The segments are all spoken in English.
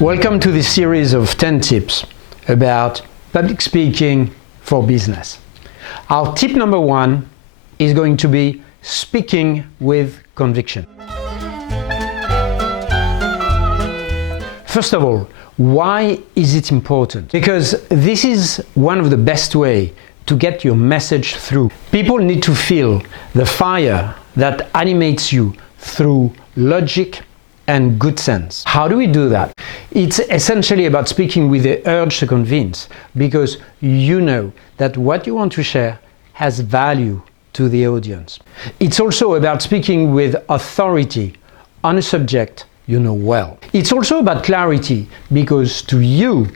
Welcome to this series of 10 tips about public speaking for business. Our tip number 1 is going to be speaking with conviction. First of all, why is it important? Because this is one of the best ways to get your message through. People need to feel the fire that animates you through logic and good sense. How do we do that? It's essentially about speaking with the urge to convince, because you know that what you want to share has value to the audience. It's also about speaking with authority on a subject you know well. It's also about clarity, because to you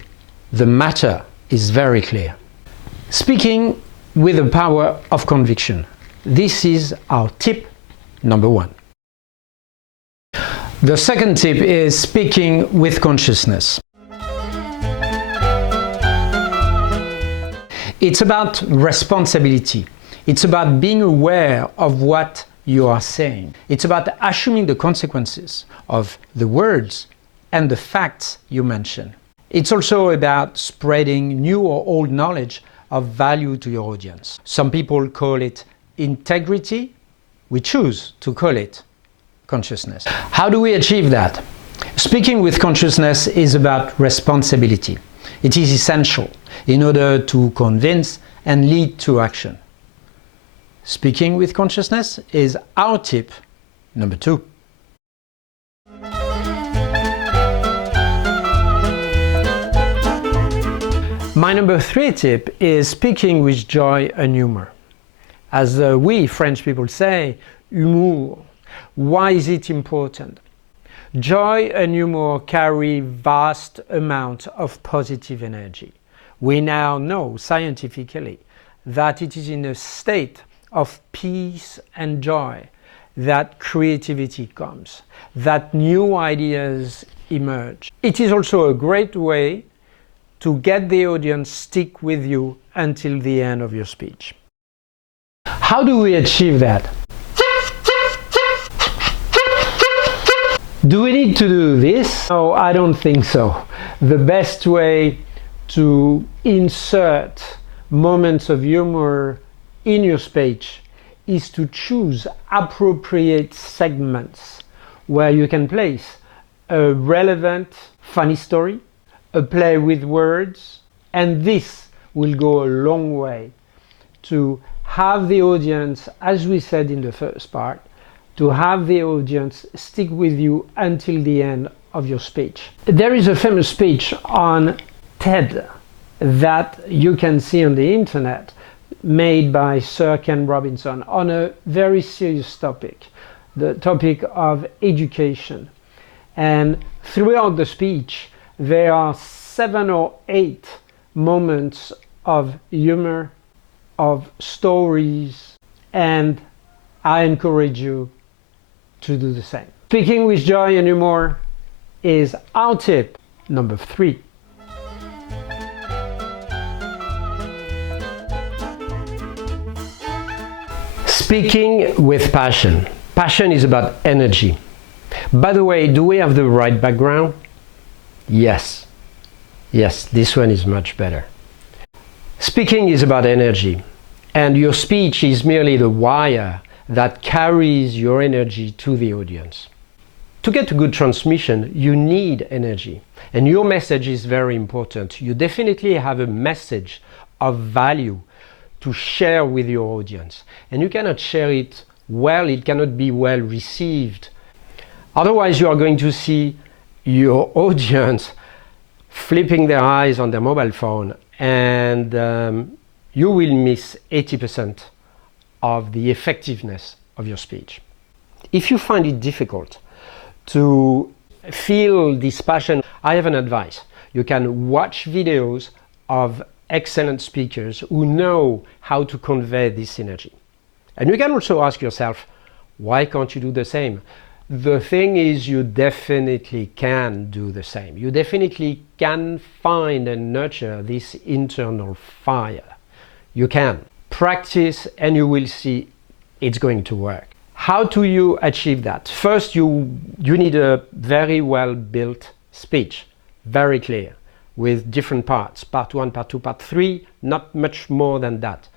the matter is very clear. Speaking with the power of conviction. This is our tip number 1. The second tip is speaking with consciousness. It's about responsibility. It's about being aware of what you are saying. It's about assuming the consequences of the words and the facts you mention. It's also about spreading new or old knowledge of value to your audience. Some people call it integrity. We choose to call it consciousness. How do we achieve that? Speaking with consciousness is about responsibility. It is essential in order to convince and lead to action. Speaking with consciousness is our tip number 2. My number 3 tip is speaking with joy and humor. As we French people say, humour. Why is it important? Joy and humor carry vast amounts of positive energy. We now know scientifically that it is in a state of peace and joy that creativity comes, that new ideas emerge. It is also a great way to get the audience stick with you until the end of your speech. How do we achieve that? Do we need to do this? No, I don't think so. The best way to insert moments of humor in your speech is to choose appropriate segments where you can place a relevant, funny story, a play with words, and this will go a long way to have the audience, as we said in the first part, to have the audience stick with you until the end of your speech. There is a famous speech on TED that you can see on the internet, made by Sir Ken Robinson on a very serious topic, the topic of education. And throughout the speech, there are 7 or 8 moments of humor, of stories, and I encourage you to do the same. Speaking with joy and humor is our tip number 3. Speaking with passion. Passion is about energy. By the way, do we have the right background? Yes. Yes, this one is much better. Speaking is about energy, and your speech is merely the wire that carries your energy to the audience. To get a good transmission, you need energy, and your message is very important. You definitely have a message of value to share with your audience, and you cannot share it well, it cannot be well received. Otherwise, you are going to see your audience flipping their eyes on their mobile phone, and you will miss 80% of the effectiveness of your speech. If you find it difficult to feel this passion, I have an advice. You can watch videos of excellent speakers who know how to convey this energy. And you can also ask yourself, why can't you do the same? The thing is, you definitely can do the same. You definitely can find and nurture this internal fire. You can. Practice and you will see it's going to work. How do you achieve that? First, you need a very well built speech. very clear, with different parts, part 1, part 2, part 3, not much more than that.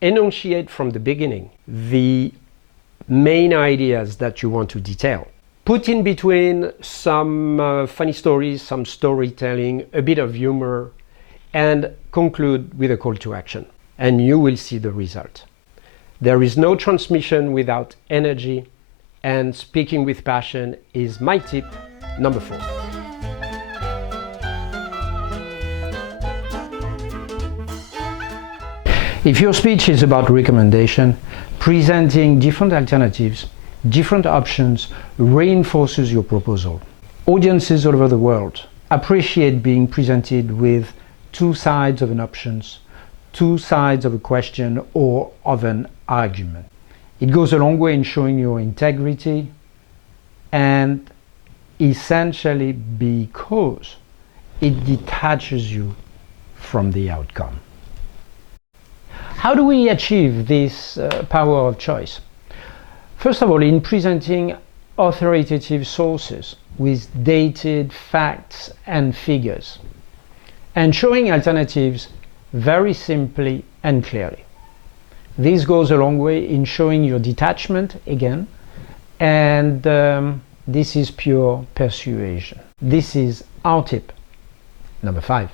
Enunciate from the beginning the main ideas that you want to detail. Put in between some funny stories, some storytelling, a bit of humor, and conclude with a call to action. And you will see the result. There is no transmission without energy, and speaking with passion is my tip number 4. If your speech is about recommendation, presenting different alternatives, different options reinforces your proposal. Audiences all over the world appreciate being presented with two sides of an option, two sides of a question or of an argument. It goes a long way in showing your integrity, and essentially because it detaches you from the outcome. How do we achieve this power of choice? First of all, in presenting authoritative sources with dated facts and figures, and showing alternatives very simply and clearly. This goes a long way in showing your detachment again, and this is pure persuasion. This is our tip number 5.